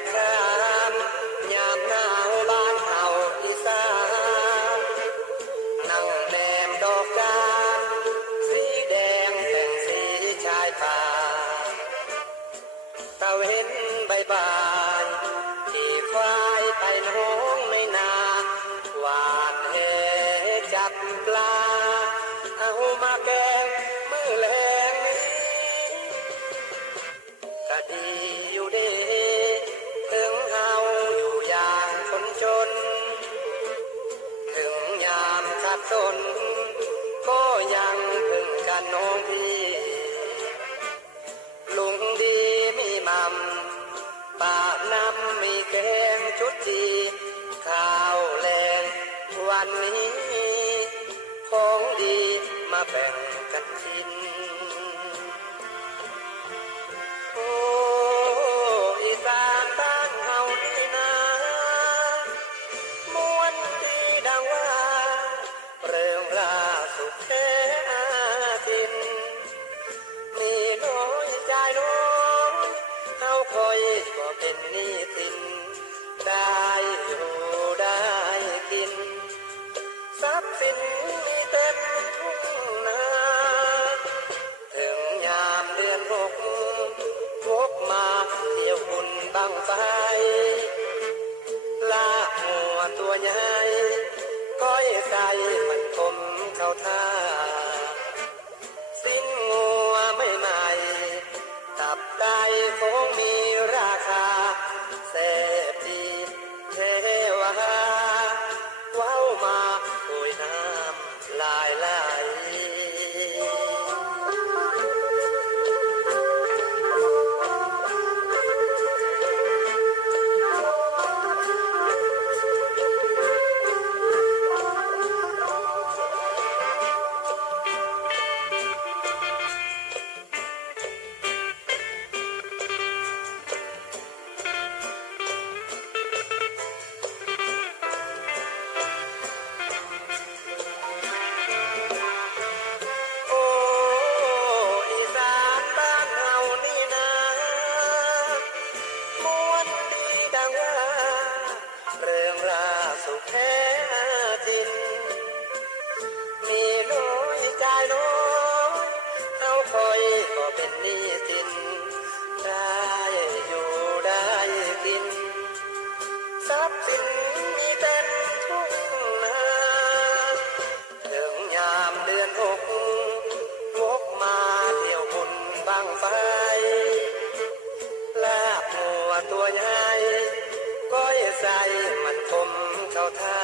บคานยามหนาวบ้านเฮาอีสานนั่งแนมดอกจานสีแดงแต่งสีชายป่าตะเว้นใบบายที่ควายไปน้องในนาหวานแหจับปลาเอามาแกามขัดสนก็ยังพึงกันน้องพี่ลุงดีมีมัมป้าน้ำมีแกงชุดจีข้าวแรงวันนี้ ของดีมาแบ่งกันกิน ก็เป็นหนี้สิน ได้อยู่ได้กิน ทรัพย์สินมีเต็มทุ่งนาถึงยามเดือนหกพกมาเที่ยวหุ่นบังไฟลากหัวตัวใหญ่ก้อยใส่มันคมเข้าท่า เรื่องราสุขแท้จริงมีน้อยใจน้อยเอาคอยก็เป็นนี้สิน ได้อยู่ได้กิน ทรัพย์สินมีเต็มทุ่งนาถึงยามเดือนหกวกมาเที่ยวบุญบางไฟลาบหัวตัวยา ใจมันทมเท่าท่า